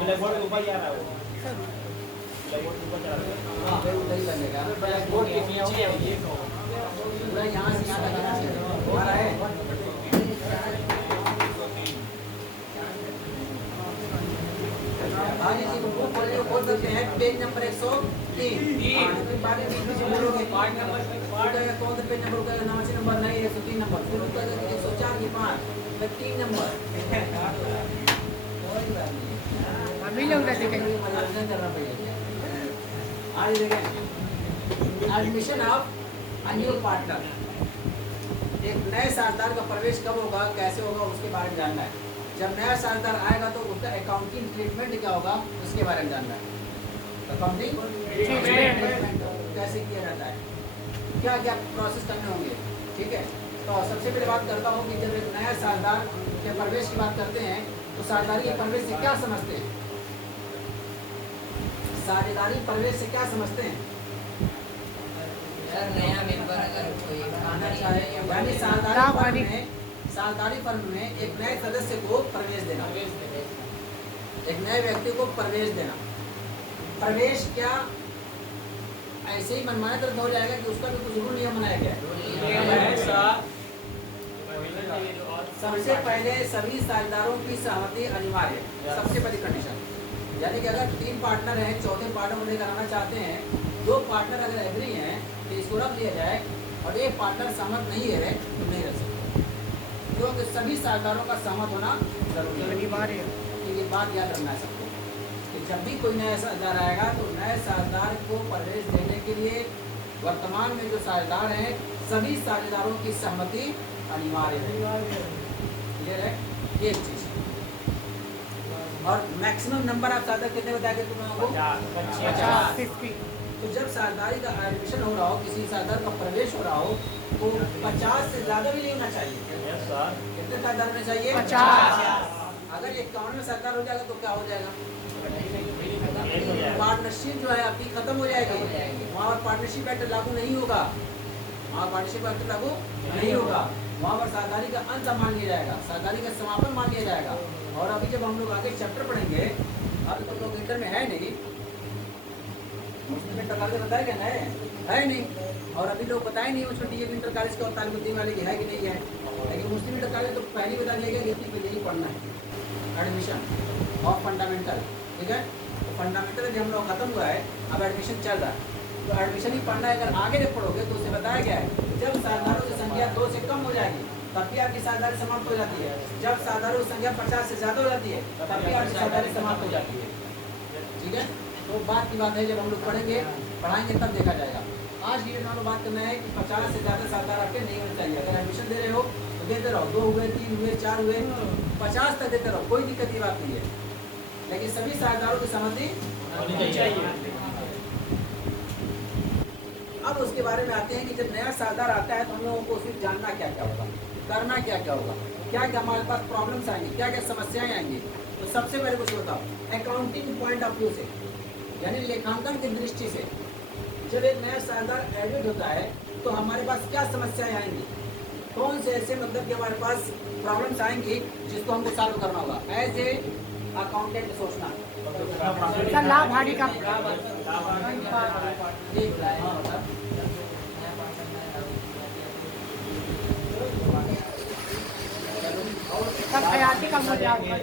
Black board ऊपर जा रहा है वो, ब्लैक बोर्ड ऊपर चला गया। हां भाई उधर ही लगेगा ब्लैक बोर्ड के नीचे है ये पूरा यहां से यहां तक आ रहा है। आगे जी वो बोल सकते हैं पेज नंबर 103 बारे में कुछ बोलोगे पार्ट नंबर कौन सा पेज नंबर का नाम से नंबर नहीं 103 नंबर फिर उसका 104 की 5 3 नंबर अभी लोग रहते कहीं आज देखें admission of a new partner एक नए साझेदार का प्रवेश कब होगा कैसे होगा उसके बारे में जानना है। जब नया साझेदार आएगा तो उसका अकाउंटिंग ट्रीटमेंट क्या होगा उसके बारे में जानना है। अकाउंटिंग ट्रीटमेंट कैसे किया जाता है क्या क्या प्रोसेस करने होंगे ठीक है। तो सबसे पहले बात करता हूँ कि जब एक नया साझेदार के प्रवेश की बात करते हैं तो साझेदारी के प्रवेश से क्या समझते हैं। साझेदारी प्रवेश से क्या समझते हैं यार नया मेंबर अगर कोई आना चाहे यानी साझेदारी फर्म में एक नए सदस्य को प्रवेश देना एक नए व्यक्ति को प्रवेश देना। प्रवेश क्या ऐसे ही मनमाने तरफ हो जाएगा कि उसका भी कुछ रूल नियम बनाया गया है। सबसे पहले सभी साझेदारों की सहमति अनिवार्य है सबसे पहली कंडीशन। यानी कि अगर 3 पार्टनर हैं चौथे पार्टनर को लेकर आना चाहते हैं 2 पार्टनर अगर एग्री हैं तो इसको रख लिया जाए और एक पार्टनर सहमत नहीं है तो नहीं रख सकते क्योंकि सभी साझेदारों का सहमत होना जरूरी है अनिवार्य है। ये बात याद रखना है सबको कि जब भी कोई नया साझेदार आएगा तो नए साझेदार को प्रवेश देने के लिए वर्तमान में जो साझेदार हैं सभी साझेदारों की सहमति अनिवार्य है। क्लियर है एक चीज। और मैक्सिमम नंबर आप साझेदार कितने बताएंगे तुम लोगों को 50। तो जब साझेदारी का एडमिशन हो रहा हो किसी साझेदार का प्रवेश हो रहा हो तो 50 से ज्यादा भी नहीं होना चाहिए। कितने साझेदार होने चाहिए 50। अगर 51 में साझेदार हो जाएगा तो क्या हो जाएगा पार्टनरशिप जो है आपकी खत्म हो जाएगी वहाँ पर पार्टनरशिप एक्ट लागू नहीं होगा वहाँ पार्टनरशिप एक्ट लागू नहीं होगा वहाँ पर साझेदारी का अंत मान लिया जाएगा साझेदारी का समापन मान लिया जाएगा। और अभी जब हम लोग आगे चैप्टर पढ़ेंगे अभी तो लोग इंटर में है नहीं मुस्लिम इंटर कॉलेज बताया क्या है नहीं और अभी लोग बताए नहीं उसमें डीएवी इंटर कॉलेज का और तालिबुद्दीन वाले की है कि नहीं है। लेकिन मुस्लिम इंटर कॉलेज तो पहले बता दिया गया कि इतनी पहले ही पढ़ना है एडमिशन और फंडामेंटल ठीक है। तो फंडामेंटल जब हम लोग खत्म हुआ है अब एडमिशन चल रहा है तो एडमिशन ही पढ़ना है। अगर आगे जब पढ़ोगे तो उसे बताया गया है जब साझेदारों की संख्या 2 से कम हो जाएगी तब भी आपकी साझेदारी समाप्त हो जाती है। जब साझेदारों की संख्या 50 से ज्यादा हो जाती है तब भी आपकी साझेदारी समाप्त हो जाती है ठीक है। तो बात की बात है जब हम लोग पढ़ाएंगे तब देखा जाएगा। आज ये मान लो बात करना है कि 50 से ज्यादा साझेदार आपके नहीं होने चाहिए। अगर एडमिशन दे रहे हो तो देते रहो 2 हुए 3 हुए 4 हुए 50 तक देते रहो कोई दिक्कत की बात नहीं है लेकिन सभी साझेदारों की सहमति होनी चाहिए। अब उसके बारे में आते हैं कि जब नया साझेदार आता है तो हम लोगों को सिर्फ जानना क्या क्या होगा करना क्या क्या होगा क्या क्या हमारे पास प्रॉब्लम्स आएंगी क्या क्या समस्याएं आएंगी। तो सबसे पहले कुछ बताओ अकाउंटिंग पॉइंट ऑफ व्यू से यानी लेखांकन की दृष्टि से जब एक नया साझेदार एडिट होता है तो हमारे पास क्या समस्याएं आएंगी कौन से ऐसे मतलब कि हमारे पास प्रॉब्लम्स आएंगी जिसको हमको सॉल्व करना होगा एज ए अकाउंटेंट सोचना लाभार्थी का सब हयाती का मुद्दा है।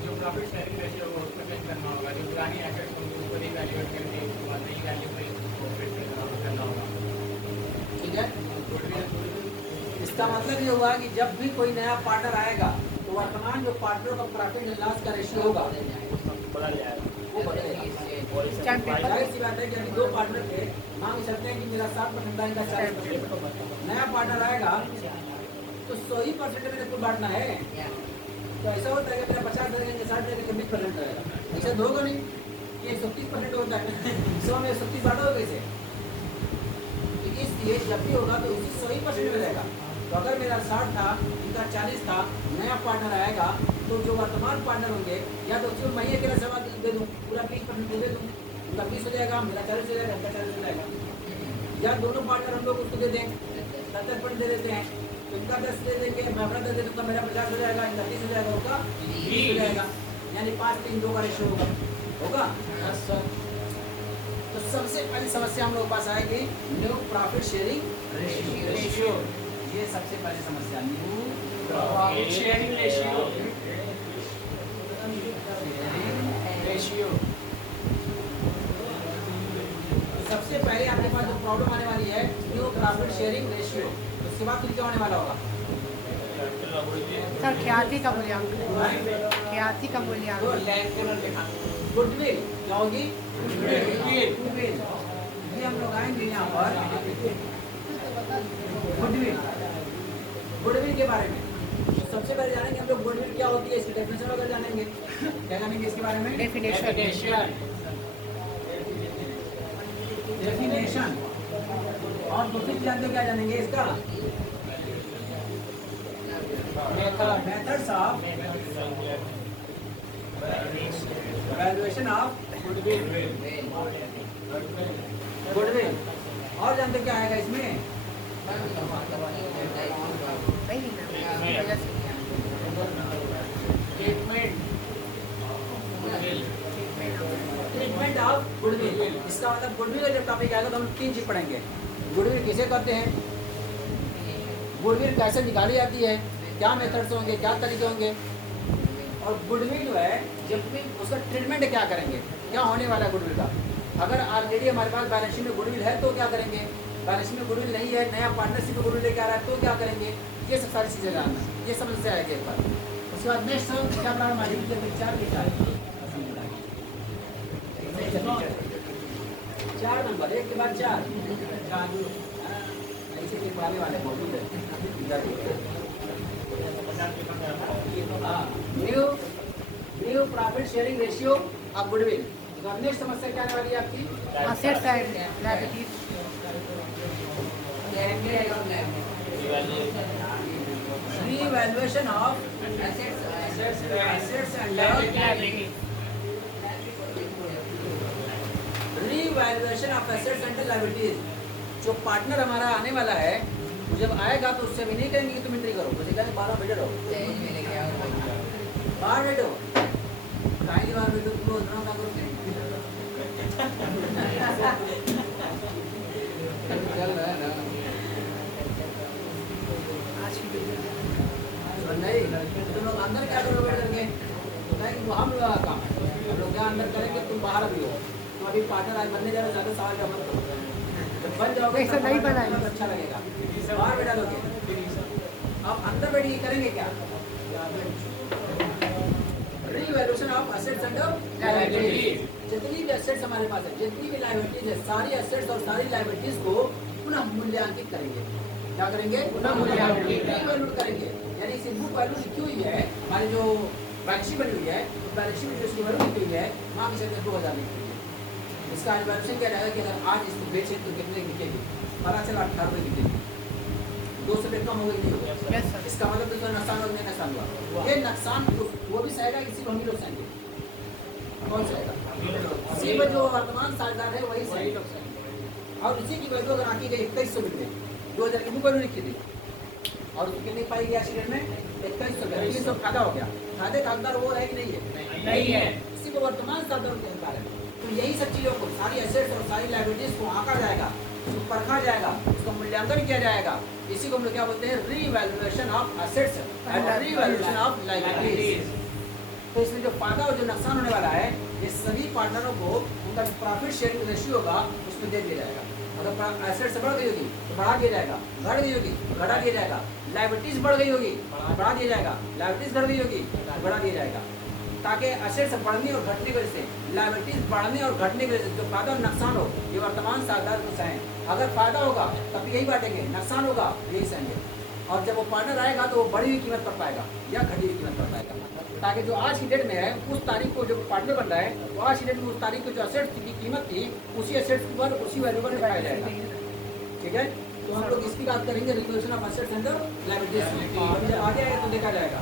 जो प्रॉफिट शेयरिंग रेशियो होगा उसको चेक करना होगा जो पुरानी एसेट्स होंगी उसको रिवैल्यूएट करके उसके बाद नई वैल्यू पे प्रॉफिट करना होगा ठीक है। इसका मतलब ये हुआ कि जब भी कोई नया पार्टनर आएगा तो वर्तमान जो पार्टनर का प्रॉफिट एंड लॉस का रेशियो होगा वो बदलेगा। जाहिर सी बात है कि अभी 2 पार्टनर थे मांग सकते हैं कि मेरा 7% का इनका 40%। नया पार्टनर आएगा तो 100% मेरे को बांटना है। तो ऐसा होता है कि मेरा 50 देंगे 60 देंगे 20% रहेगा ऐसा तो होगा नहीं ये 30% होता है 100 में 30 बांटोगे कैसे। इसलिए जब भी होगा तो उसी 100% में रहेगा। तो अगर मेरा 60 था इनका 40 था नया पार्टनर आएगा तो जो वर्तमान पार्टनर होंगे या तो उसको मैं अकेला सवाल दे दूँ पूरा 20% दे दूँ उनका 20 हो जाएगा मेरा 40 हो जाएगा उनका 40 हो जाएगा या दोनों पार्टनर हम लोग उसको दे दें 70% दे देते हैं तुमका 10 दे देंगे, मैं अपना 10 दे दूंगा, मेरा 50 हो जाएगा, 30 हो जाएगा, होगा 20 हो जाएगा, यानी 5-3-2 का रेशियो होगा। तो सबसे पहली समस्या हम लोग के पास आएगी न्यू प्रॉफिट शेयरिंग रेशियो। ये सबसे पहली समस्या, न्यू प्रॉफिट शेयरिंग रेशियो। सबसे पहले आपके पास जो प्रॉब्लम आने वाली है न्यू प्रॉफिट शेयरिंग रेशियो, उसके बाद फिर क्या होने वाला होगा? सर ख्याति का मूल्यांकन, ख्याति का मूल्यांकन, गुडविल क्या होगी? गुडविल। ये हम लोग आएंगे यहाँ पर गुडविल के बारे में। सबसे पहले जानेंगे हम लोग गुडविल क्या होती है, इसकी डेफिनेशन वगैरह जानेंगे। क्या जानेंगे इसके बारे में? डेफिनेशन। और दूसरी जानते क्या जानेंगे इसका? Methods of valuation of goodwill. और जानते क्या आएगा इसमें? Treatment of goodwill. इसका मतलब गुडविल का जब टॉपिक आएगा तो हम 3 चीज पढ़ेंगे। गुडविल किसे कहते हैं, गुडविल कैसे निकाली जाती है, क्या मेथड्स होंगे, क्या तरीके होंगे, और गुडविल जो है जब भी उसका ट्रीटमेंट क्या करेंगे, क्या होने वाला है गुडविल का। अगर ऑलरेडी हमारे पास बैलेंस शीट में गुडविल है तो क्या करेंगे, बैलेंस शीट में गुडविल नहीं है, नया पार्टनरशिप में गुडविल लेके आ रहा है तो क्या करेंगे, ये सब सारी चीज़ें जानना, ये समस्या आएगी एक बार। उसके बाद नेक्स्ट क्या पढ़ा हमारी 4 नंबर, 1 के बाद 4 ऐसे के पढ़ाने वाले मौजूद है। New profit sharing ratio of goodwill. तो नेक्स्ट समस्या क्या आने वाली है आपकी? Assets and liabilities, revaluation of assets and liabilities. Revaluation of assets and liabilities. जो पार्टनर हमारा आने वाला है वो जब आएगा तो उससे भी नहीं कहेंगे कि तुम एंट्री करो, मुझे कहेंगे 12 बैठे रहो, बाहर बैठो, कहीं बाहर बैठो, तुम उतना ना करो। चल रहा है ना नहीं, तुम लोग अंदर क्या करो बैठ करके, तो हम लोग का काम है, हम लोग क्या अंदर करेंगे, तुम बाहर भी हो। तो अभी पार्टनर आज बनने जा रहे, ज़्यादा सवाल का मत करो, जब बन जाओगे ऐसा नहीं बनाएंगे, अच्छा लगेगा, बाहर बैठा दोगे। अब अंदर बैठ के करेंगे क्या? Revaluation of assets and liabilities. जितनी भी एसेट्स हमारे पास है, जितनी भी लायबिलिटीज है, सारी एसेट्स और सारी लायबिलिटीज को पुनः मूल्यांकित करेंगे। क्या करेंगे? पुनः मूल्यांकित करेंगे। यानी इसी बुक वैल्यू लिखी हुई है, हमारी जो बैलेंस शीट बनी हुई है, तो बैलेंस शीट में जो इसकी वैल्यू लिखी हुई है, वहाँ की सकते 2000 लिखी हुई है। इसका वैल्यूएशन क्या रहेगा कि अगर आज इसको बेचे तो कितने बिकेगी? 12 से 18 रुपये बिकेगी, 2 से कम हो गई नहीं होगी। Yes sir. इसका मतलब तो नुकसान और नहीं नुकसान हुआ, ये नुकसान वो भी सहेगा, किसी को हम ही लोग सहेंगे। कौन सहेगा? सिर्फ जो वर्तमान साझेदार है वही सहेगा। और इसी की वैल्यू अगर आकी गई 2100 रुपये, 2000 की बुक वैल्यू लिखी थी और उसको कितनी पाई गई एक्सीडेंट में? 2100 फायदा हो गया। फायदे का हकदार वो है कि नहीं है? नहीं है। इसी को वर्तमान साझेदार के हकदार है। तो यही सब चीज़ों को, सारी एसेट्स और सारी लायबिलिटीज को आंका जाएगा, उसको परखा जाएगा, उसका मूल्यांकन किया जाएगा। इसी को हम लोग क्या बोलते हैं? Revaluation of assets and revaluation of liabilities. तो इसमें जो फायदा और जो नुकसान होने वाला है, ये सभी पार्टनरों को उनका जो प्रॉफिट शेयरिंग रेशियो होगा उसमें दे दिया जाएगा। अगर एसेट्स बढ़ गई होगी तो बढ़ा दिया जाएगा, घट गई होगी तो घटा दिया जाएगा। लायबिलिटीज बढ़ गई होगी तो बढ़ा दिया जाएगा, लायबिलिटीज घट गई होगी तो बढ़ा दिया जाएगा, ताकि एसेट्स बढ़ने और घटने की वजह से, लायबिलिटीज बढ़ने और घटने की वजह से जो फायदा और नुकसान हो, ये वर्तमान साझेदार को सहें। अगर फायदा होगा तब यही बांटेंगे, नुकसान होगा यही सहेंगे। और जब वो पार्टनर आएगा तो वो बढ़ी हुई कीमत पर पाएगा या घटी हुई कीमत पर पाएगा, ताकि जो आज की डेट में है उस तारीख को जो पार्टनर बन रहा है, वो आज की डेट में उस तारीख को जो एसेट्स की कीमत थी उसी एसेट्स पर, उसी वैल्यू पर दिखाया जाएगा। ठीक है, तो हम लोग इसकी बात करेंगे revaluation of assets and liabilities. जब आगे आएगा तो देखा जाएगा।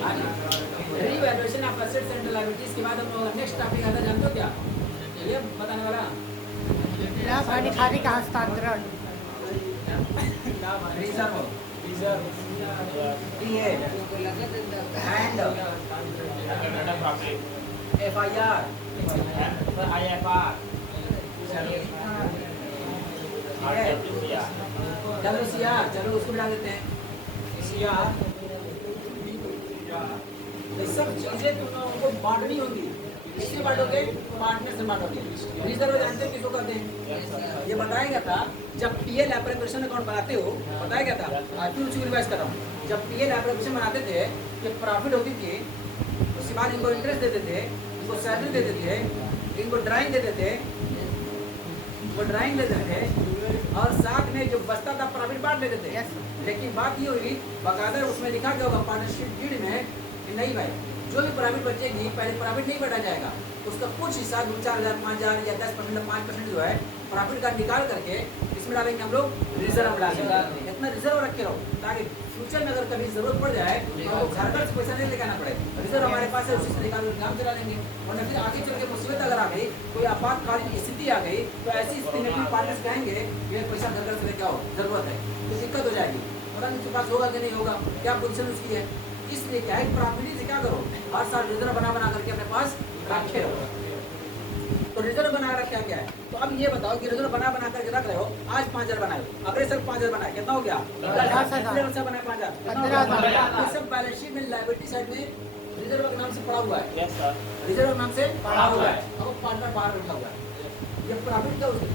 Revaluation of assets and liabilities के बाद हम लोग नेक्स्ट टॉपिक आता है, जानते हो क्या? ये बताने वाला लाभ हानि खाते का हस्तांतरण। Reserve reserve PL and FIR IFR WCR, चलो उसको मिला देते हैं। ये सब चीजें तुम लोगों को बांटनी होगी। किससे बांटोगे? पार्टनर से बांटोगे। रिजर्व जानते हो किसको कहते हैं? ये बताया गया था जब पीएल एप्लीकेशन अकाउंट बनाते हो, बताया गया था। आज फिर उसको रिवाइज कर रहा हूँ। जब पीएल एप्लीकेशन बनाते थे, ये प्रॉफिट होती थी, उसके बाद इनको इंटरेस्ट देते थे, इनको सैलरी देते थे, इनको ड्राइंग देते थे, और साथ में जो बचता था प्रॉफिट बांट लेते थे। लेकिन बात ये हुई, बकायदा उसमें लिखा गया होगा पार्टनरशिप डीड में कि नहीं भाई, जो भी प्रॉफिट बचेगी पहले प्रॉफिट नहीं बढ़ाया जाएगा, उसका कुछ हिस्सा 2-4,000, 5,000 या 10% या 5% जो है प्रॉफिट का निकाल करके इसमें डालेंगे हम लोग रिजर्व डालेंगे। इतना रिजर्व रखे रहो ताकि फ्यूचर में अगर कभी जरूरत पड़ जाए तो झारखंड से पैसा नहीं लेकर पड़े। रिजर्व हमारे पास है, उसी से निकाल कर काम चला लेंगे। वरना फिर आगे चल के मुसीबत अगर आ गई, कोई आपातकालीन स्थिति आ गई, तो ऐसी स्थिति में भी पार्टनर्स कहेंगे ये पैसा घर से लेके आओ, जरूरत है, तो दिक्कत हो जाएगी। पता नहीं उसके पास होगा कि नहीं होगा, क्या पोजिशन उसकी है। इसलिए क्या है, प्रॉपर्टी से क्या करो, हर साल रिजर्व बना करके अपने पास रखे रहो। तो रिजर्व बना रखा क्या है? तो अब ये बताओ कि रिजर्व बना करके रख रहे हो, आज 5,000 बनाए, अगले साल 5,000 बनाए, कितना हो गया? 10,000 बनाए, 5,000 ये सब बैलेंस शीट में लायबिलिटी साइड में रिजर्व के नाम से पड़ा हुआ है। रिजर्व के नाम से पड़ा हुआ है, अब पार्टनर बाहर रखा हुआ है। ये प्रॉफिट का उसके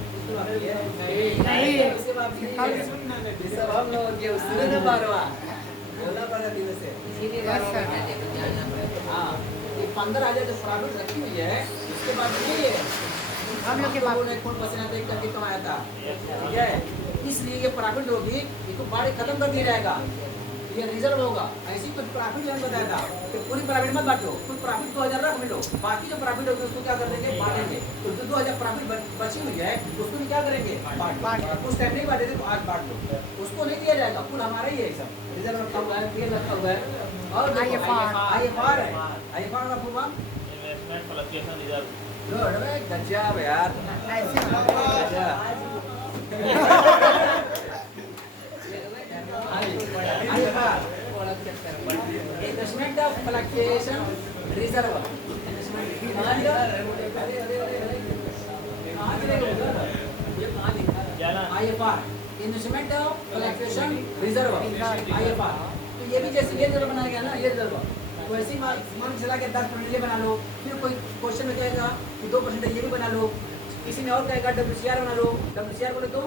हम लोग के उसने ना बारवा बोला पड़ा दिवस है। हाँ, ये 15,000 जो प्रॉफिट रखी हुई है, उसके बाद नहीं है हम लोग के पास ने खून पसीना देख करके कमाया था, ठीक है। इसलिए ये प्रॉफिट होगी, इसको बाढ़ खत्म कर दिया जाएगा, ये रिजर्व होगा। ऐसी कुछ प्रॉफिट जो बताया था कि पूरी प्रॉफिट मत बांटो, कुछ प्रॉफिट 2,000 रख मिलो, बाकी जो प्रॉफिट होगी उसको क्या कर देंगे? बांटेंगे। तो जो 2,000 प्रॉफिट बची हुई है उसको भी क्या करेंगे? बांट। उस टाइम नहीं बांटे थे तो आज बांट लो, उसको नहीं दिया जाएगा, कुल हमारा ही है। सब रिजर्व रखा हुआ है, पीएल रखा हुआ है, और IFR है। IFR का full form investment fluctuation reserve. Good, गजब यार, ऐसे investment of fluctuation reserve. IFR investment of fluctuation reserve, IFR। तो ये भी जैसे ये रिजर्व बनाया गया ना, ये रिजर्व, तो ऐसे ही मान चला के 10% ये बना लो। फिर कोई क्वेश्चन में कहेगा कि 2% ये भी बना लो, किसी में और कहेगा WCR बना लो। WCR बोले तो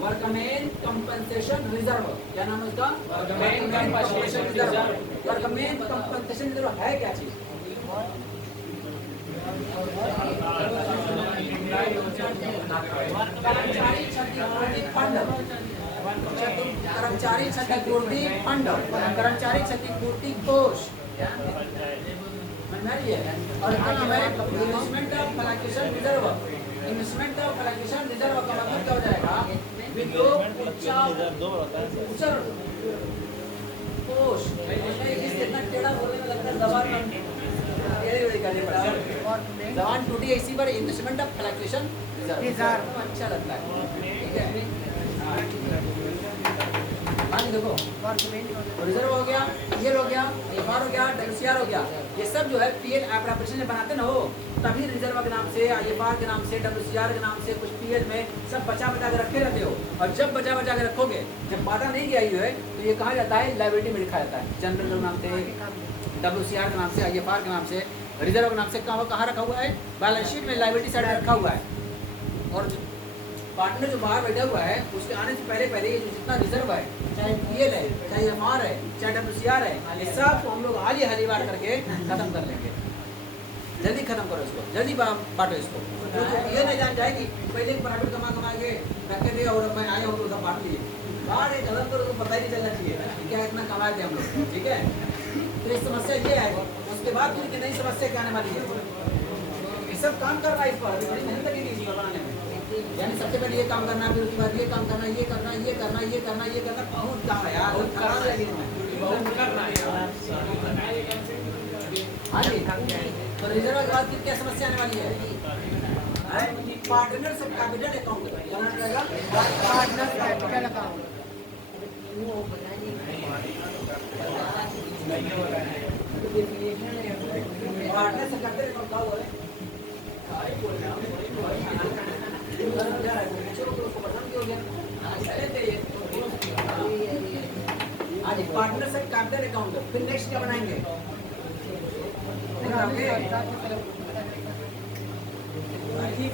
वर्कमैन कंपनसेशन रिजर्व, क्या नाम है उसका? Workman compensation reserve. Workman compensation reserve है क्या चीज? कर्मचारी क्षतिपूर्ति फंड, कर्मचारी क्षतिपूर्ति फंड, कर्मचारी क्षतिपूर्ति कोष, और investment of fluctuation reserve. Investment of fluctuation reserve का मतलब क्या हो जाएगा? कोष। इतना टेढ़ा बोलने में लगता है जबान टूटी इसी पर। इन्वेस्टमेंट ऑफ फ्लक्चुएशन रिजर्व अच्छा लगता है, ठीक है। देखो रिजर्व हो गया, पीएल हो गया, IFR हो गया, WCR हो गया। ये सब जो है पीएल एप्लीकेशन में बनाते ना हो, तभी रिजर्व के नाम से, IFR के नाम से, WCR के नाम से, कुछ पीएल में सब बचा के रखे रहते हो। और जब बचा के रखोगे, जब बाटा नहीं गया है तो ये कहा जाता है लायबिलिटी में लिखा जाता है। जनरल के नाम से, WCR के नाम से, IFR के नाम से, रिजर्व के नाम से कहाँ रखा हुआ है? बैलेंस शीट में लायबिलिटी साइड में रखा हुआ है। और पार्टनर जो बाहर बैठा हुआ है उसके आने से पहले ये जितना रिजर्व है, चाहे पीएल है, चाहे IFR है, चाहे WCR है, ये सब को हम लोग हाली बार करके खत्म कर लेंगे। जल्दी खत्म करो इसको, जल्दी बांटो इसको। ये नहीं जान जाएगी पहले प्रॉफिट कमा के रखे थे और मैं आया हूँ तो उधर बांट लिए, बाहर खत्म करो तो पता ही नहीं चलना चाहिए क्या इतना कमाए थे हम लोग, ठीक है। तो इस समस्या ये है, उसके बाद फिर नई समस्या क्या आने वाली है, ये सब काम कर रहा है इस पर, बड़ी मेहनत लगेगी इसको बनाने में। यानी सबसे पहले ये काम करना, फिर उसके बाद ये काम करना, ये करना, ये करना, ये करना, ये करना, बहुत काम है यार, बहुत खराब लगी मैं। बहुत करना है यार। हाँ जी, तो रिजर्व के बाद फिर क्या समस्या आने वाली है? पार्टनर सब कैपिटल अकाउंट बनाना पड़ेगा। Partner capital account. पार्टनर से कैपिटल अकाउंट क्या हुआ है? आज पार्टनर से कैपिटल अकाउंट, फिर नेक्स्ट क्या बनाएंगे?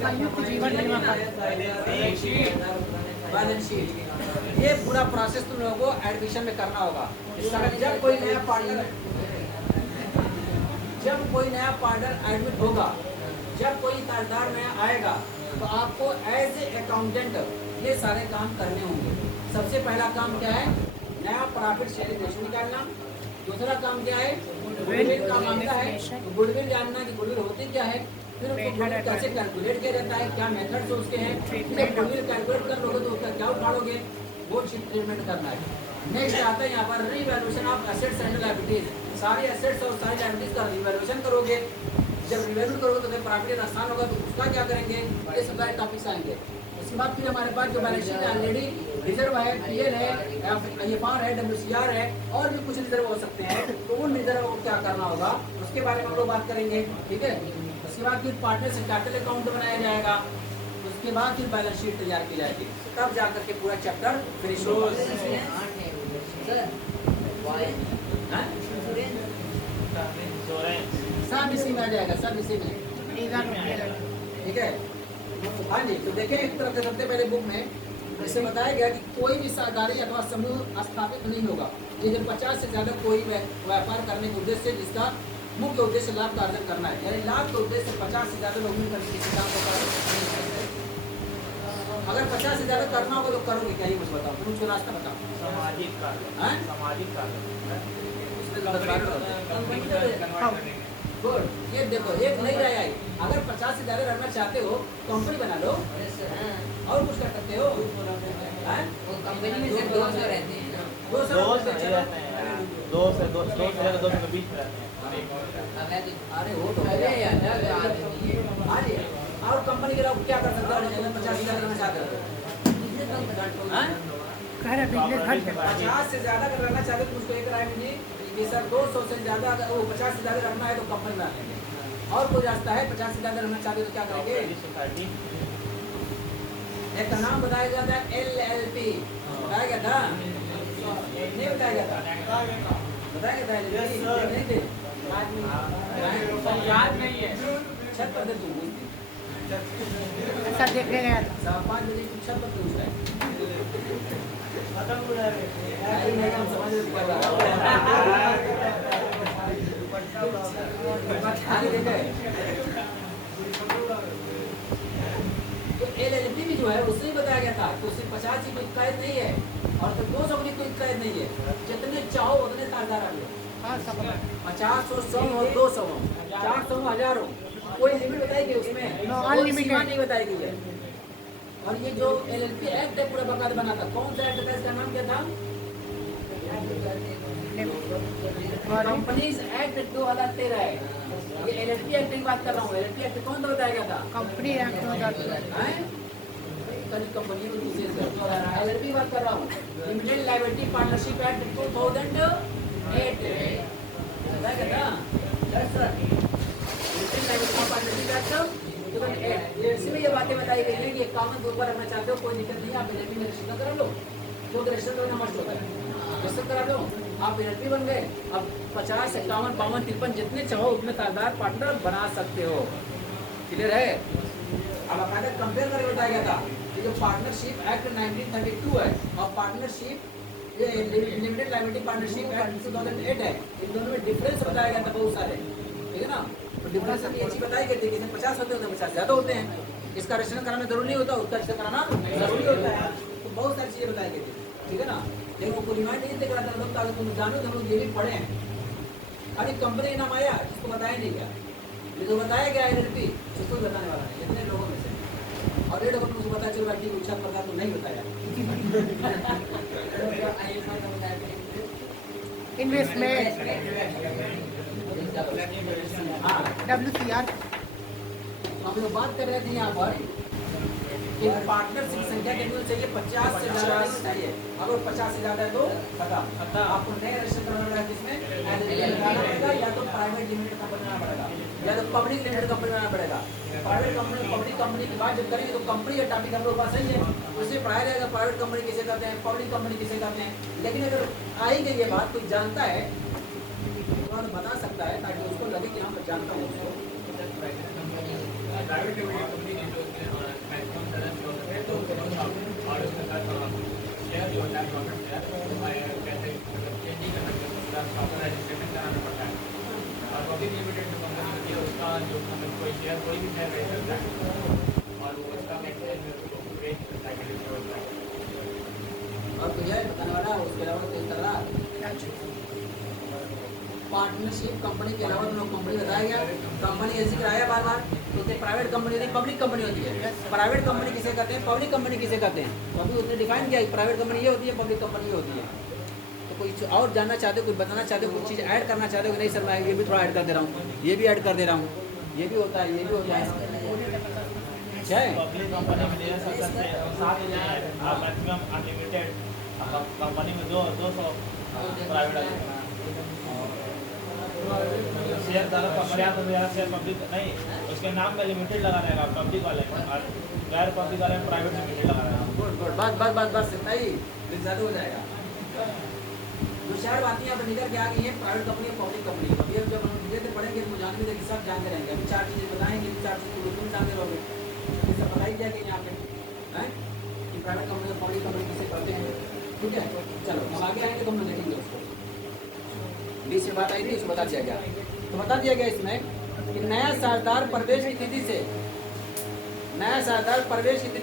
संयुक्त जीवन बीमा खाता। बैलेंस शीट, ये पूरा प्रोसेस तुम लोगों को एडमिशन में करना होगा। जब कोई नया पार्टनर एडमिट होगा, जब कोई ताजदार नया आएगा, तो आपको एज ए अकाउंटेंट ये सारे काम करने होंगे। सबसे पहला काम क्या है? नया प्रॉफिट शेयरिंग रेशियो निकालना। दूसरा काम क्या है? गुडविल का मामला है, तो गुडविल जानना कि गुडविल होती क्या है, फिर उसको गुडविल कैसे कैलकुलेट किया जाता है, क्या मेथड्स उसके हैं, फिर गुडविल कैलकुलेट कर लोगे तो उसका क्या उठाओगे, वो ट्रीटमेंट करना है। नेक्स्ट आता है यहाँ पर revaluation of assets and liabilities. सारी एसेट्स और सारी लायबिलिटीज का रिवैल्यूएशन करोगे। जब रिवैल्यू करोगे तो प्रॉफिट आसान होगा, तो उसका क्या करेंगे, ये सब सारे टॉपिक्स आएंगे। उसके बाद फिर हमारे पास जो बैलेंस शीट ऑलरेडी रिजर्व है, पीएल है, आईएफआर है, डब्ल्यूसीआर है, और भी कुछ रिजर्व हो सकते हैं, तो उन रिजर्व को क्या करना होगा उसके बारे में हम लोग बात करेंगे। ठीक है, उसके बाद फिर पार्टनर से कैपिटल अकाउंट बनाया जाएगा, उसके बाद फिर बैलेंस शीट तैयार की जाएगी, तब जाकर के पूरा चैप्टर फिनिश होगा। सब इसी में आ जाएगा, सब इसी में। ठीक है, हाँ जी। तो देखें एक तरफ से सबसे पहले बुक में जैसे बताया गया कि कोई भी सहकारी अथवा समूह स्थापित नहीं होगा यदि 50 से ज्यादा कोई व्यापार करने के उद्देश्य से जिसका मुख्य उद्देश्य लाभ का अर्जन करना है, यानी लाभ के उद्देश्य से 50 से ज्यादा लोग मिलकर किसी काम को कर सकते हैं। अगर 50 से ज्यादा करना होगा तो करोगे क्या, ये मुझे बताओ, तुम उसको रास्ता बताओ। सामाजिक कार्य, सामाजिक कार्य। गुड, ये देखो एक नहीं रह आई। अगर 50 से ज्यादा रहना चाहते हो कंपनी बना लो और कुछ कर सकते हो। कंपनी में सिर्फ 200 रहते हैं ना, 200 नहीं रहते हैं, 200 के बीच में रहते हैं। अरे वो तो है यार। हाँ जी, और कंपनी के लोग क्या कर सकते हो? 50 से ज्यादा रहना चाहते हो, 50 से ज्यादा अगर रहना चाहते हो तो मुझको एक राय मिली कि सर 200 से ज्यादा, अगर वो 50 से ज्यादा रखना है तो कंपनी बना लेंगे। और कोई रास्ता है 50 से ज्यादा रहना चाहते हो तो क्या करेंगे? एक नाम बताया गया था, LLP बताया गया था, नहीं बताया गया था? बताया गया था LLP नहीं थे? याद नहीं है। छत पर तू ऐसा देखने गया था। 5 बजे की छत पर पूछ रहा है। नहीं, हम समझ नहीं कर तो LLP भी जो है उसने बताया गया था तो सिर्फ 50 की कोई कैद नहीं है और तो 200 की कोई कैद नहीं है, जितने चाहो उतने ताजदार आ गए। 50 हो, 100 हो, 200 हो, 400 हो, 1000 हो, कोई लिमिट बताई गई उसमें, कोई सीमा नहीं बताई गई है। और ये जो LLP एक्ट है पूरा बकायदा बना था, कौन सा एक्ट था, इसका नाम क्या था? कंपनीज एक्ट 2013 है। ये LLP एक्ट की बात कर रहा हूँ। LLP एक्ट कौन सा बताया गया था? Company act 2013। कंपनी को विशेष LLP बात कर रहा हूँ। लिमिटेड लायबिलिटी पार्टनरशिप एक्ट 2008 बताया गया था। लिमिटेड लायबिलिटी पार्टनरशिप एक्ट इसमें ये बातें बताई गई है कि 51 के ऊपर रखना चाहते हो कोई दिक्कत नहीं है, आप LLP में रजिस्टर करा लो, क्योंकि रजिस्टर करना मस्त होता है, रजिस्टर करा लो, आप LLP बन गए। अब 50, 51, 52, 53 जितने चाहो उतने ताजदार पार्टनर बना सकते हो। क्लियर है? अब अगर कंपेयर करके बताया गया था कि जो पार्टनरशिप एक्ट 1932 है और partnership limited liability partnership act 2008 है, इन दोनों में डिफरेंस बताया गया था बहुत सारे। ठीक है ना? तो डिफरेंस भी अच्छी बताई गई थी कि 50 होते हैं, 50 ज्यादा होते हैं, इसका रजिस्ट्रेशन कराना जरूरी नहीं होता, उसका रजिस्ट्रेशन कराना जरूरी होता है। तो बहुत सारी चीजें बताई गई थी। ठीक है ना? लेकिन वो रिमाइंड नहीं करा था लोग, ताकि तुम जानो तो लोग ये भी पढ़े हैं। अभी कंपनी नाम आया जिसको बताया नहीं गया, ये तो बताया गया LLP, तो कोई बताने वाला नहीं, इतने लोगों में से और ये डॉक्टर मुझे पता चल रहा है कि उच्छाद पड़ता तो नहीं बताया इन्वेस्टमेंट हाँ WCR हम लोग बात कर रहे थे यहाँ पर कि पार्टनर्स की संख्या कितनी चाहिए 50 से ज़्यादा नहीं चाहिए। अगर 50 से ज़्यादा है तो खत्म। आपको नए रजिस्टर करना पड़ेगा किसमें बनाना पड़ेगा, या तो प्राइवेट लिमिटेड कंपनी बनाना पड़ेगा या तो पब्लिक लिमिटेड कंपनी बनाना पड़ेगा। प्राइवेट कंपनी पब्लिक कंपनी की बात जब करेंगे तो कंपनी का टॉपिक हम लोग पास सही है, उससे पढ़ाया जाएगा प्राइवेट कंपनी किसे कहते हैं, पब्लिक कंपनी किसे कहते हैं। लेकिन अगर आई गई ये बात कोई जानता है तो बता सकता है ताकि उसको लगे कि हाँ मैं जानता हूँ उसको। प्राइवेट कंपनी ने जो मैक्सिमम सदस्य हो सकते हैं तो और उसके साथ शेयर जो होता है प्रॉफिट शेयर कैसे मतलब चेंज नहीं कर सकते, उसका प्रॉपर रजिस्ट्रेशन कराना पड़ता है। और पब्लिक लिमिटेड जो कंपनी होती है उसका जो मतलब कोई शेयर कोई भी शेयर बेच सकता है और वो उसका एक्सचेंज बेच सकता है। और कुछ है बताने वाला उसके अलावा कोई कर रहा पार्टनरशिप कंपनी के अलावा लोग कंपनी बताया गया, कंपनी ऐसी कराया बार बार तो प्राइवेट कंपनी होती है, पब्लिक कंपनी होती है। प्राइवेट कंपनी किसे कहते हैं, पब्लिक कंपनी किसे कहते हैं, तो अभी उसने डिफाइन किया कि प्राइवेट कंपनी ये होती है, पब्लिक कंपनी ये होती है। तो कोई और जानना चाहते हो, कुछ बताना चाहते हो, कुछ चीज़ ऐड करना चाहते हो कि नहीं सर मैं ये भी थोड़ा ऐड कर दे रहा हूँ, ये भी ऐड कर दे रहा हूँ, ये भी होता है, ये भी होता है। पब्लिक कंपनी में दे सकते हैं 7 मैक्सिमम अनलिमिटेड कंपनी में 200 प्राइवेट शेयर धारक कंपनी तो मेरा शेयर पब्लिक नहीं, उसके नाम में लिमिटेड लगा रहेगा पब्लिक वाले और गैर पब्लिक वाले प्राइवेट लिमिटेड लगा रहेगा। गुड गुड बस इतना ही ज़्यादा हो जाएगा। जो शायद बातें यहाँ पर निकल के आ गई है प्राइवेट कंपनी पब्लिक कंपनी। अभी अब जब हम धीरे धीरे पढ़ेंगे तो जानते रहेंगे, सब जानते रहेंगे। अभी 4 चीज़ें बताएंगे, 4 चीज़ें तुम जानते रहोगे, ये सब बताई जाएगी यहाँ पे हैं कि प्राइवेट कंपनी और पब्लिक कंपनी किसे कहते हैं। ठीक है, चलो हम आगे आएंगे तो हम देखेंगे उसको। बीच में बात आई थी उसको बता दिया गया, तो बता दिया गया इसमें कि नया साझेदार प्रवेश की तिथि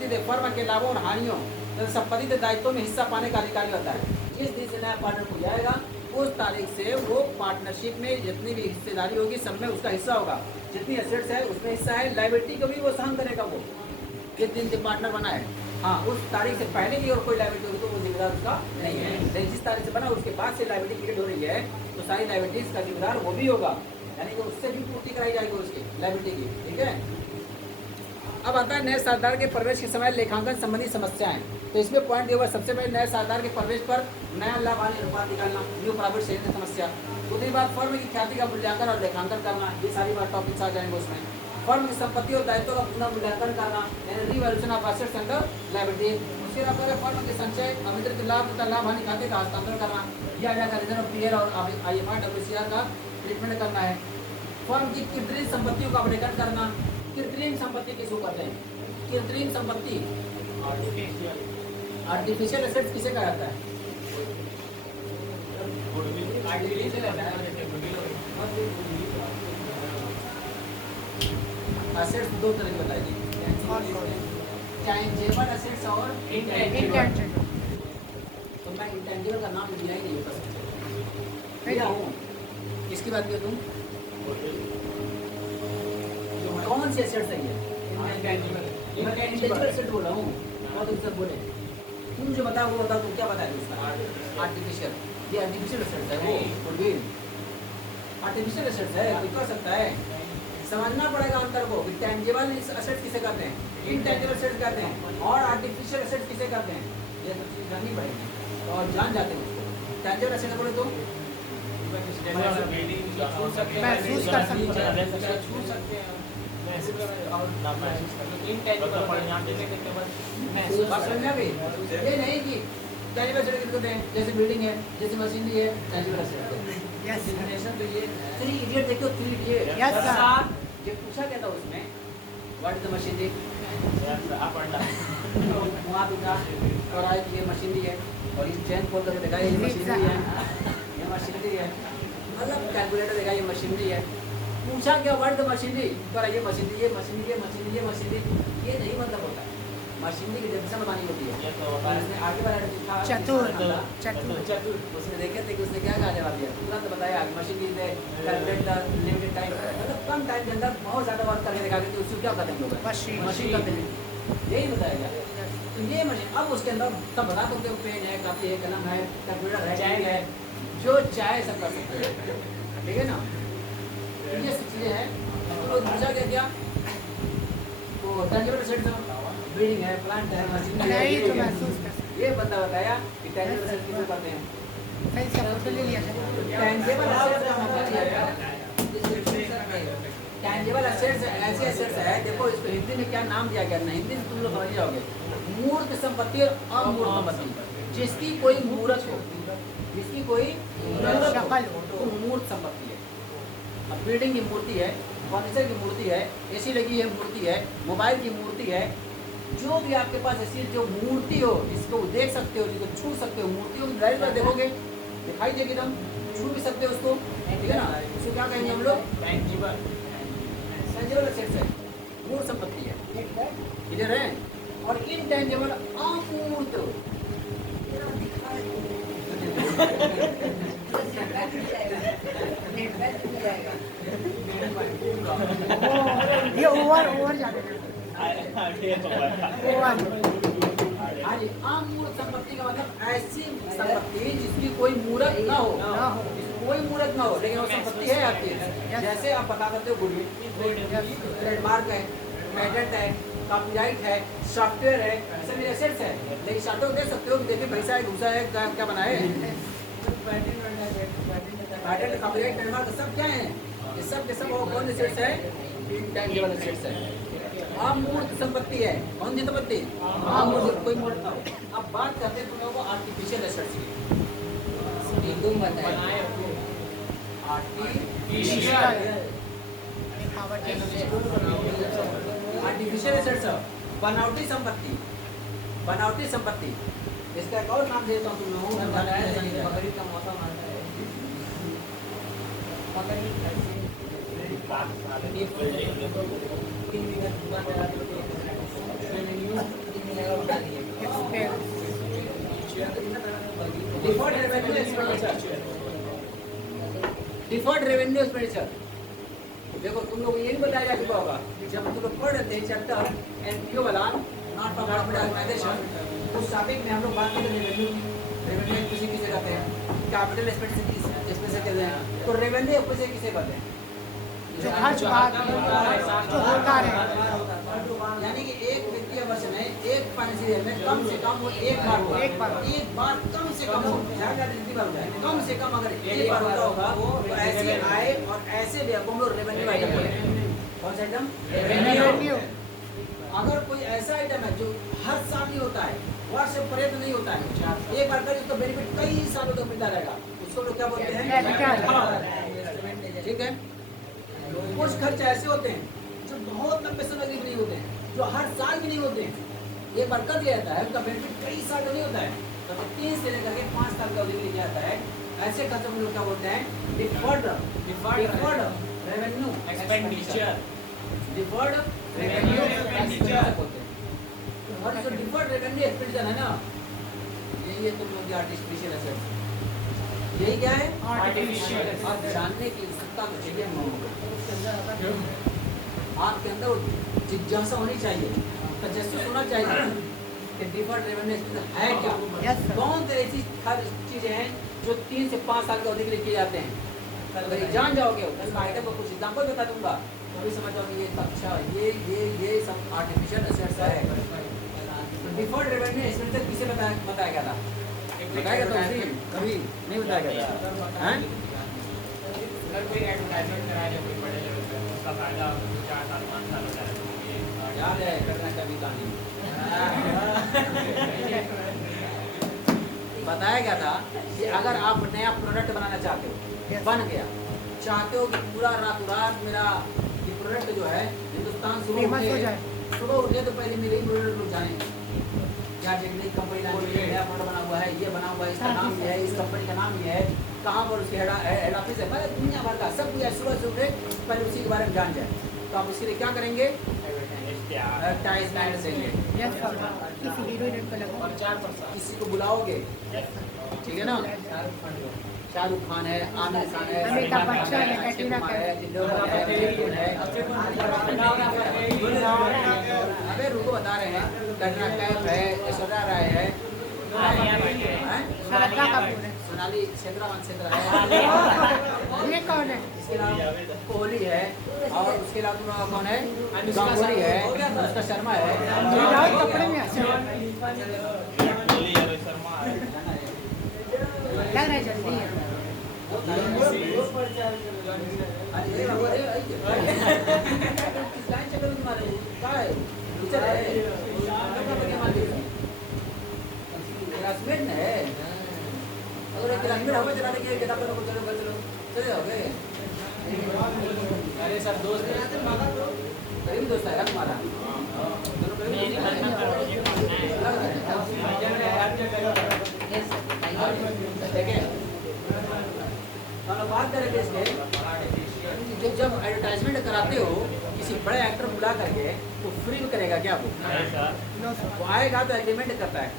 से फर्म के लाभों और हानियों तथा संपत्ति के दायित्वों में हिस्सा पाने का अधिकारी होता है। जिस दिन से नया पार्टनर खुल जाएगा उस तारीख से वो पार्टनरशिप में जितनी भी हिस्सेदारी होगी सब में उसका हिस्सा होगा। जितनी एसेट्स है उसमें हिस्सा है, लायबिलिटी को भी वो सहन करेगा। वो जिस दिन से पार्टनर बना है, हाँ उस तारीख से पहले की और कोई लायबिलिटी होगी तो वो जिम्मेदार उसका नहीं है। लेकिन जिस तारीख से बना उसके बाद से लायबिलिटी क्रिएट हो रही है तो सारी लायबिलिटीज का जिम्मेदार वो भी होगा, यानी कि उससे भी पूर्ति कराई जाएगी उसकी लायबिलिटी की। ठीक है, अब आता है नए साझेदार के प्रवेश के समय लेखांकन संबंधी समस्याएं। तो इसमें पॉइंट दिया हुआ सबसे पहले नए साझेदार के प्रवेश पर नया लाभ हानि अनुपात निकालना, न्यू प्रॉफिट शेयरिंग की समस्या। दूसरी बात फर्म की ख्याति का मूल्यांकन और लेखांकन करना, ये सारी बात टॉपिक्स आ जाएंगे उसमें। फर्म की संपत्ति और दायित्व का पुनः मूल्यांकन करना, revaluation of assets and liability. उसके अलावा फर्म के संचय अवितरित लाभ तथा लाभ हानि खाते का हस्तांतरण करना, यह जाकर रिजर्व पीएल और IMR WCR का ट्रीटमेंट करना है। फर्म की कृत्रिम संपत्तियों का अवलोकन करना। कृत्रिम संपत्ति किसको कहते हैं, कृत्रिम संपत्ति आर्टिफिशियल एसेट्स किसे कहा जाता है। एसेट्स दो तरह की बताइए, टैंजिबल एसेट्स और इंटेंजिबल। तो मैं इंटेंजिबल का नाम लिया ही नहीं होता सबसे लिया हूँ। किसकी बात की तुम, कौन सी एसेट्स है ये, मैं इंटेंजिबल एसेट बोल रहा हूँ और तुम सब बोले तुम जो बताओ वो बताओ, तुम क्या बताए उसका आर्टिफिशियल, ये आर्टिफिशियल एसेट्स है, वो आर्टिफिशियल एसेट्स है, तो क्या सकता है समझना पड़ेगा अंतर को। टैंजिबल एसेट्स किसे कहते हैं, इनटैंजिबल एसेट्स कहते हैं, और आर्टिफिशियल एसेट्स किसे कहते हैं, ये सब चीज़ जाननी पड़ेगी और जान जाते हैं उसको। टैंजिबल एसेट्स बोले तो महसूस कर सकते हैं। ये नहीं कि टैंजिबल एसेट किसको कहते हैं, जैसे बिल्डिंग है, जैसे मशीनरी है, टैंजिबल एसेट है। यस तो ये 3 इडियट देखो, 3 इडियट Yes, sir. ये पूछा क्या था उसमें, व्हाट इज द मशीनरी, वहाँ भी था और आज ये मशीनरी है और इस चैन खोल करके देखा ये मशीनरी है, ये मशीनरी है, मतलब कैलकुलेटर देखा ये मशीनरी है। पूछा क्या व्हाट द मशीनरी, पर ये मशीनरी ये मशीनरी ये मशीनरी ये मशीनरी, ये नहीं मतलब होता है। मशीनरी की डेफिनेशन बनानी होती है। उसने आगे वाला लिखा चतुर, उसने देखे थे कि उसने क्या कहा जवाब दिया, तुरंत बताया मशीनरी से कैलकुलेट द लिमिटेड टाइम, मतलब कम टाइम के अंदर बहुत ज़्यादा वर्क करके देखा कि उसको क्या कहते हैं लोग, मशीन कहते हैं। यही बताया गया। तो ये मशीन अब उसके अंदर तब बता दो कि पेन है, कापी है, कलम है, कैलकुलेटर है, टैग है, जो चाहे सब कर सकते हैं, ठीक है ना। तो ये सब चीज़ें हैं। तो दूसरा क्या वो टेंजिबल एसेट्स, बिल्डिंग है, प्लांट है, मशीन नहीं तो है, महसूस कर सकते ये बंदा बताया कि टेंजिबल एसेट्स किसे कहते हैं। हैं। इसका फोटो ले लिया जाए। टेंजिबल एसेट्स का मतलब ये है, टेंजिबल एसेट्स ऐसे एसेट्स है, देखो इसको हिंदी में क्या नाम दिया गया ना, हिंदी में तुम लोग समझ जाओगे। मूर्त संपत्ति और अमूर्त संपत्ति, जिसकी कोई मूर्त हो, जिसकी कोई शक्ल हो तो मूर्त संपत्ति है। अब बिल्डिंग की मूर्ति है, फर्नीचर की मूर्ति है, एसी लगी है मूर्ति है, मोबाइल की मूर्ति है, जो भी आपके पास ऐसी जो मूर्ति हो, जिसको देख सकते हो, जिसको छू सकते हो, मूर्ति को लाइव पर देखोगे दिखाई देगी, तुम छू भी सकते हो उसको, ठीक है ना। उसको क्या कहेंगे हम लोग, टेंजिबल एसेट्स है, मूर्त संपत्ति है, इधर है। और इनटेंजिबल अमूर्त, ये ओवर जाने ओवर। हाँ जी, अमूर्त संपत्ति का मतलब ऐसी संपत्ति जिसकी कोई मूर्त ना हो, कोई मूर्त ना हो, लेकिन वो संपत्ति है आपकी। जैसे आप बता सकते हो गुडविल, ट्रेडमार्क है, पेटेंट है, कॉपीराइट है, सॉफ्टवेयर है, सब एसेट्स है। लेकिन सॉफ्टवेयर देख सकते हो कि देखिए पैसा है, घुसा है, क्या बना है, पेटेंट, कॉपीराइट, ट्रेडमार्क सब क्या है, ये सब के सब वो कौन एसेट्स है, इंटेंजिबल एसेट्स है। अमूर्त संपत्ति है, कौन सी संपत्ति, अमूर्त, कोई मूर्त ना हो। अब बात करते हैं तुम लोगों को आर्टिफिशियल एसेट्स की। तुम बताए आर्टिफिशियल एसेट्स, बनावटी संपत्ति, बनावटी संपत्ति, इसका एक और नाम देता हूँ तुम लोगों को। बकरी का मौसम आता है, बकरी deferred revenue expenditure, deferred revenue expenditure. देखो तुम लोग ये भी बताया जा चुका होगा, जब तुम लोग पढ़ रहे थे चैप्टर एनपीओ वाला, नॉट फॉर प्रॉफिट ऑर्गेनाइजेशन, उस टॉपिक में हम लोग बात करते हैं रेवेन्यू किसे किसे कहते हैं, कैपिटल एक्सपेंडिचर किसे कहते हैं, तो रेवेन्यू किसे कहते हैं, जो खर्च जो होता है, यानी कि एक वित्तीय वर्ष में, एक फाइनेंशियल ईयर में कम से कम वो एक बार होगा, एक बार कम से कम हो, ज़्यादा जितनी बार हो जाए, कम से कम अगर एक बार होता होगा तो ऐसे आए और ऐसे भी हम लोग रेवेन्यू आइटम बोलेंगे। कौन सा आइटम, रेवेन्यू। अगर कोई ऐसा आइटम है जो हर साल नहीं होता है, वर्ष पर्यंत नहीं होता है, एक बार कर उसका बेनिफिट कई सालों तक मिलता रहेगा, उसको लोग क्या बोलते हैं, ठीक है। कुछ खर्च ऐसे होते हैं जो बहुत लंबे समय के नहीं होते हैं, जो हर साल भी नहीं होते हैं, एक बार कर दिया जाता है, उसका बेनिफिट कई साल का नहीं होता है, तो 3 से लेकर के 5 साल का अवधि के लिए जाता है। ऐसे खर्चों को लोग क्या बोलते हैं, deferred revenue expenditure, deferred revenue expenditure बोलते हैं। और जो डिफर्ड रेवेन्यू एक्सपेंडिचर है ना, यही है तुम लोग की आर्टिफिशियल एसेट्स। यही क्या है, आर्टिफिशियल। आप जानने की उत्सुकता तो चाहिए हम लोगों को, आपके अंदर वो जिज्ञासा होनी चाहिए, तजस्सुस होना चाहिए कि डिफर्ड रेवेन्यू एक्सपेंडिचर है क्या। Yes, sir. कौन सी ऐसी चीजें हैं जो 3 से 5 साल की अवधि के लिए किए जाते हैं, अगर ये जान जाओगे तो इसका आइटम को कुछ एग्जाम्पल बता दूंगा तो भी समझ जाओगे ये अच्छा ये सब आर्टिफिशियल एसेट्स है। डिफर्ड रेवेन्यू एक्सपेंडिचर किसे बताया गया था, बताया गया था कभी नहीं बताया गया था, हैं? अगर कोई एडवर्टाइजमेंट कराया जाए कोई बड़े लेवल पे, उसका फायदा 4 साल 5 साल हो जाए तो ये याद है करना कभी कहानी बताया गया था कि अगर आप नया प्रोडक्ट बनाना चाहते हो, बन गया, चाहते हो कि पूरा रातों रात मेरा ये प्रोडक्ट जो है हिंदुस्तान फेमस हो जाए, सुबह उठे तो पहले मेरे ही प्रोडक्ट लोग जाने क्या टेक्निक कंपनी नया प्रोडक्ट बना हुआ है, ये बना हुआ है, इसका नाम ये है, इस कंपनी का नाम ये है, कहाँ पर उसके हेड ऑफिस है, मतलब दुनिया भर का सब कुछ सुबह से उठे पहले उसी के बारे में जान जाए। तो आप उसके लिए क्या करेंगे, टाइज बैंड देंगे यस सर किसी हीरो हीरोइन को लगाओ और 4%। किसी को बुलाओगे ठीक है ना शाहरुख खान है आमिर खान है अमिताभ बच्चन है, अक्षय कटरीना कुमार है कैफ। जिंदोबाल है मिथुन है अबे रुको बता रहे हैं कटरीना कैफ है ऐश्वर्या राय है हैं? श्रद्धा कपूर है सोनाली सेंद्रा है ये कौन है इसके अलावा कोहली है और उसके अलावा तुम्हारा कौन है गांगुली है अनुष्का शर्मा है ये रात कपड़े में अच्छा लग बोली यार शर्मा है। रहा है जल्दी है अरे किस लाइन चल रही तुम्हारे काय टीचर है क्लासमेट है अगर क्लासमेट हमें चला के किताब को चलो चले जाओगे अरे सर दोस्त है। करीबी दोस्त है तुम्हारा ठीक है बात करेंगे इसके जब एडवर्टाइजमेंट कराते हो किसी बड़े एक्टर बुला करके वो फ्री में करेगा क्या वो नहीं सर। वो आएगा तो एग्रीमेंट करता है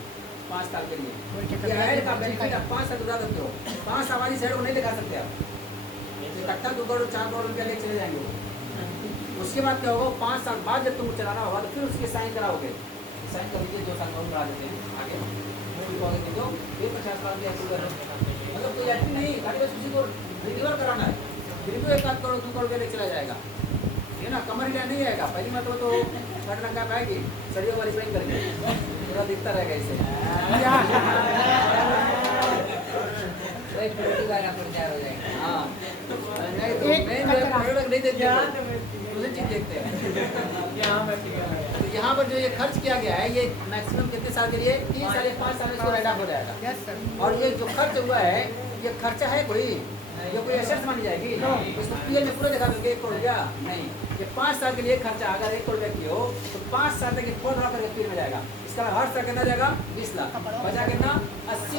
5 साल के लिए ये ऐड का बेनिफिट आप 5 साल बुला सकते हो 5 साल वाली साइड को नहीं दिखा सकते आप इकट्ठा 2 करोड़ 4 करोड़ रुपया लेके चले जाएंगे वो उसके बाद क्या होगा 5 साल बाद जब तुमको चलाना होगा तो फिर उसके साइन कराओगे साइन कर दीजिए 2 साल और बढ़ा देते हैं आगे दो ये 50 साल की अप्रूव कर मतलब कोई एक्टिंग नहीं खाली बस उसी को रिन्यूअल कराना है फिर भी 1 करोड़ 2 करोड़ के लिए चला जाएगा ये ना कमर इंडिया नहीं आएगा पहली मतलब तो कटना का आएगी सड़ियों वाली पेंट करके पूरा दिखता रहेगा इसे वही पूरी बार अपन तैयार हो जाएंगे हाँ नहीं तो मेन जो प्रोडक्ट नहीं देते दूसरी चीज देखते हैं तो यहाँ पर जो ये खर्च किया गया है ये मैक्सिमम कितने साल के लिए 3 साल या 5 साल में इसको राइट ऑफ हो जाएगा यस सर और ये जो खर्च हुआ है ये खर्चा है कोई ये कोई एसेट्स मानी जाएगी इसको पीएल में पूरा दिखा दोगे 1 करोड़ रुपया नहीं ये 5 साल के लिए खर्चा अगर 1 करोड़ रुपया की हो तो 5 साल तक ये फोन करके पीएल में जाएगा इसका हर साल कितना जाएगा 20 लाख बचा कितना 80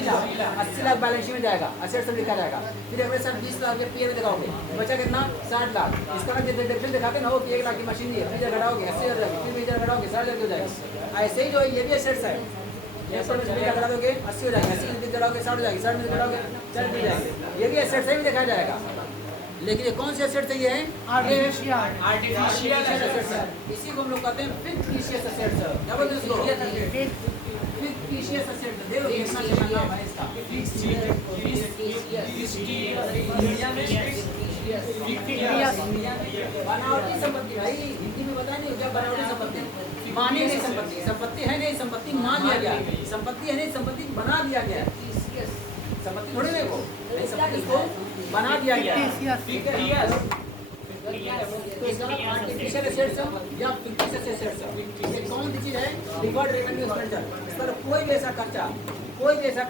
लाख बैलेंस शीट में जाएगा असेट सब लिखा जाएगा फिर अगले साल 20 लाख रुपया पीएल में दिखाओगे बचा कितना 60 लाख इसका जो डिफरेंस दिखाते ना हो कि 1 लाख की मशीन है फिर घटाओगे 80 हो जाएगी फिर घटाओगे 60 हो जाएगा ऐसे ही जो ये भी असेट्स है ये पर में घटा दोगे 80 हो जाएगा 80 में घटाओगे 60 हो जाएगी 60 में घटाओगे 40 हो जाएगी ये भी एसेट्स है भी दिखाया जाएगा लेकिन ये कौन से एसेट्स है ये है आर्टिफिशियल एसेट्स है इसी को हम लोग कहते हैं फिक्टिशियस एसेट्स क्या बोलते हैं इसको फिक्टिशियस एसेट्स देखो कितना अच्छा नाम है इसका बनावटी संपत्ति भाई हिंदी में बताया नहीं क्या बनावटी संपत्ति मानी नहीं संपत्ति संपत्ति है नहीं संपत्ति मान लिया गया संपत्ति है नहीं संपत्ति बना दिया गया संपत्ति थोड़ी नहीं वो नहीं संपत्ति को बना दिया गया तो इसका आर्टिफिशियल एसेट्स या फिक्टिशियस एसेट्स ये कौन सी चीज है डिफर्ड रेवेन्यू एक्सपेंडिचर इस पर कोई भी ऐसा